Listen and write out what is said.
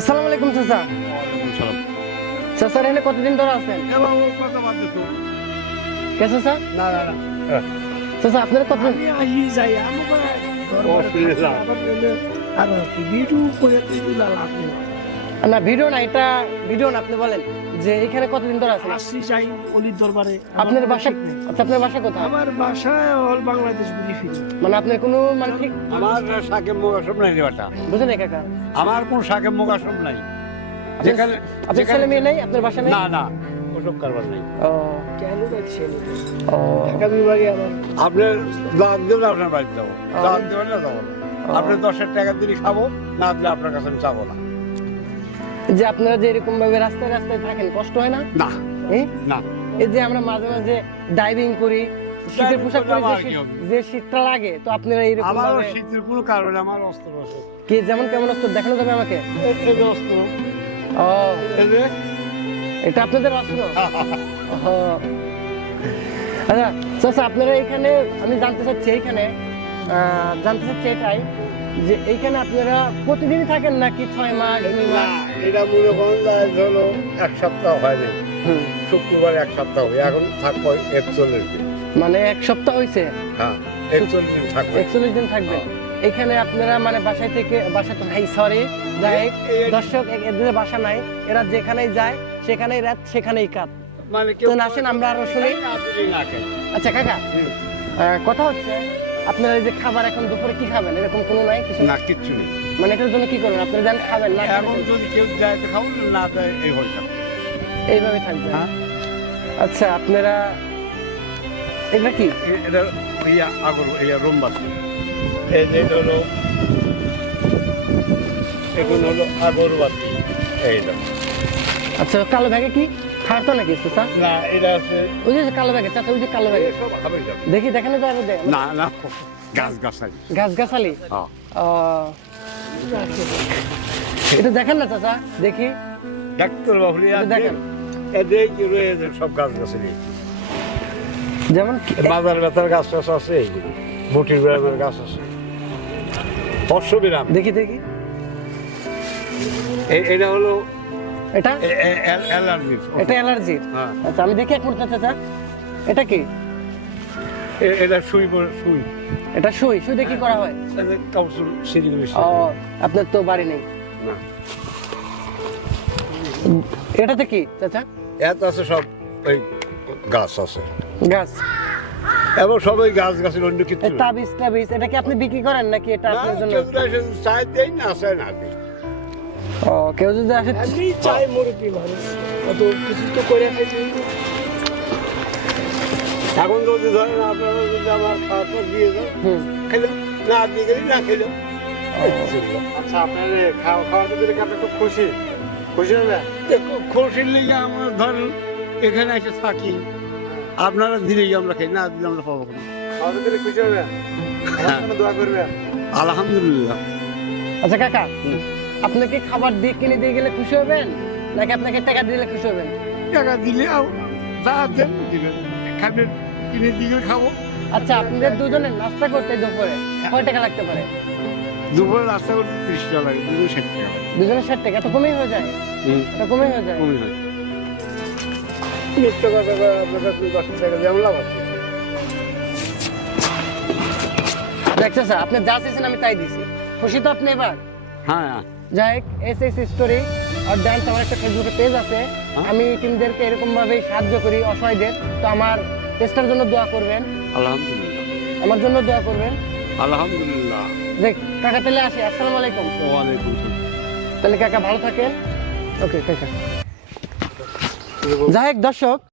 আসসালামু আলাইকুম চাচা। চাচা এখানে কতদিন ধরে আছেন? কে চাচা? চাচা আপনার কতদিন? না ভিডিও না, এটা ভিডিও না, আপনি বলেন যে এখানে কতদিন ধরে আছেন? আপনার বাসা? আচ্ছা আপনার বাসা কোথায়? আমার বাসা অল বাংলাদেশ ঘুরে ফিরি। মানে আপনার কোনো মানে ঠিক আমার সাকেব মোগাসম নাই রে বাটা। বুঝেন নাই কাকা? আমার কোন সাকেব মোগাসম নাই। যেখানে আপনার ছেলে মেয়ে নেই? আপনার বাসা নেই? না না ওসব কারবার নেই। ও কেন যাচ্ছেন? ও ঢাকা বিভাগে আমার আপনি দাঁত দেবেন আপনার বাড়িতে যাবো, দাঁত দেবেন না যাবো না। আপনি 10,000 টাকা দিলে খাবো, না দিলে আপনার কাছে আমি চাবো না। যে আপনারা যে এরকম ভাবে রাস্তায় রাস্তায় থাকেন কষ্ট হয় না? না এই না এই যে আমরা মাঝে মাঝে ডাইভিং করি, শীতের পোশাক পরে আমার কি হবে? যে শীতটা লাগে, তো আপনারা এইরকম আমার ভাবে শীতের কোনো কারণে আমার অস্ত্র আছে। কি যেমন কেমন অস্ত্র দেখানো যাবে আমাকে? এই যে অস্ত্র, ও এই যে এটা আপনাদের অস্ত্র? ও আচ্ছা চাচা আপনারা এখানে, আমি জানতে চাচ্ছি এইখানে জানতে চাচ্ছি এটাই যে এইখানে আপনারা প্রতিদিনই থাকেন নাকি 6 মাস 2 না, মাস? এটা মনে করেন যায় হলো 1 সপ্তাহ হয় নাই। হুম, শুক্রবার 1 সপ্তাহ হবে, এখন থাকবো 41 দিন। মানে 1 সপ্তাহ হয়েছে? হ্যাঁ 41 দিন থাকবে। 41 দিন থাকবেন এখানে আপনারা? মানে বাসায় থেকে, বাসা তো নাই, সরি যাই দর্শক, এদের বাসা নাই, এরা যেখানেই যায় সেখানেই রাত সেখানেই কাত। মানে তো আসেন আমরা আরো শুনি। আচ্ছা কাকা, কথা হচ্ছে আপনারা এই যে খাবার এখন দুপুরে কি খাবেন, এরকম কোনো নাই কিছু? না কিচ্ছু নেই। মানে এটার জন্য কি করবেন আপনারা? যান খাবেন না এখন যদি কেউ যায় তো খাবো, না যায় এই হয়ে যাবে। এইভাবে থাকবেন? হ্যাঁ। আচ্ছা আপনারা এটা কি? এটা ইয়া আগর ইয়া রোমবাতি, এই যে এটা হলো, এখন হলো আগরবাতি এইটা। আচ্ছা কালো ব্যাগে কি খাওয়ার তো নাকি চাচা? না এটা আছে ওই যে কালো ব্যাগে চাচা, ওই যে কালো ব্যাগে সব হবে যাবে। দেখি দেখানো যাবে? না না গাছ গাছাই। গাছ গাছালি? হ্যাঁ এটা দেখেন না চাচা, দেখি ডাক্তার বাবুরি এটা দেখেন। এদের কি রয়েছে সব গাছ গাছালি। যেমন বাজার ব্যথার গাছ টাছ আছে, মুটির ব্যায়ামের গাছ আছে, বর্ষ বিরাম। দেখি দেখি এটা হলো এটা অ্যালার্জির। এটা অ্যালার্জির? হ্যাঁ আচ্ছা আমি দেখি এক মুহূর্তে চাচা, এটা কি? এটা সুই সুই এটা সুই? সুই দিয়ে কি করা হয়? কাউসুল সিঁড়িগুলি। ও আপনার তো বাড়ি নেই। না এটাতে কি চাচা? এত আছে সব ওই গাছ আছে, গাছ? এবং সবাই গাছ গাছের অন্য কিছু এই তাবিজ টাবিজ এটা কি আপনি বিক্রি করেন নাকি এটা আপনার জন্য? চাই দেয় না, চাই না দিই। ও কেউ যদি আসে এমনি চাই মুরব্বী মানুষ, কত কিছু তো করে খাইতে হইবে। এখন যদি ধরেন আপনারা যদি আমার খাওয়া দিয়ে দেন, হুম, খেলাম, না দিয়ে গেলে না খেলাম। আচ্ছা আপনার খাওয়াতে দিলে কি আপনি খুব খুশি হবে? খুশির লেগে আমরা ধরেন এখানে এসে থাকি, আপনারা দিলেই আমরা খাই, না দিলে আমরা পাবো না। খাওয়াতে দিলে খুশি হবে? আমার জন্য দোয়া করবে? আলহামদুলিল্লাহ। আচ্ছা কাকা, আপনাকে খাবার দিয়ে কিনে দিয়ে গেলে খুশি হবেন নাকি আপনাকে টাকা দিলে খুশি হবেন? টাকা দিলে যা দেন দিবেন, খাবেন, কিনে দিয়ে খাবো। আচ্ছা আপনাদের দুজনের নাস্তা করতে দুপুরে কয় টাকা লাগতে পারে? দুপুরে রাস্তা করতে 30 টাকা লাগে, 260 টাকা লাগে। দুজনের 60 টাকা? এত কমই হয়ে যায়? এটা কমই হয়ে যায়? কমে যায়। মিথ্যে কথা কয়ে আপনার কাছে 10 টাকা দিয়ে আমার লাভ আছে। দেখছো স্যার, আপনি যা চেয়েছেন আমি তাই দিছি। খুশি তো আপনি এবার? হ্যাঁ যাই হোক, এসএস স্টোরি আর ডান্স আমার একটা ফেসবুকে পেজ আছে, আমি টিমদেরকে এরকম ভাবে সাহায্য করি, অসহায়দের। তো আমার পেজটার জন্য দোয়া করবেন, আলহামদুলিল্লাহ। আমার জন্য দোয়া করবেন। আলহামদুলিল্লাহ। দেখ কাকা তাহলে আসি, আসসালামু আলাইকুম। ওয়ালাইকুম আসসালাম। তাহলে কাকা ভালো থাকেন। ওকে কাকা। যাই হোক দর্শক,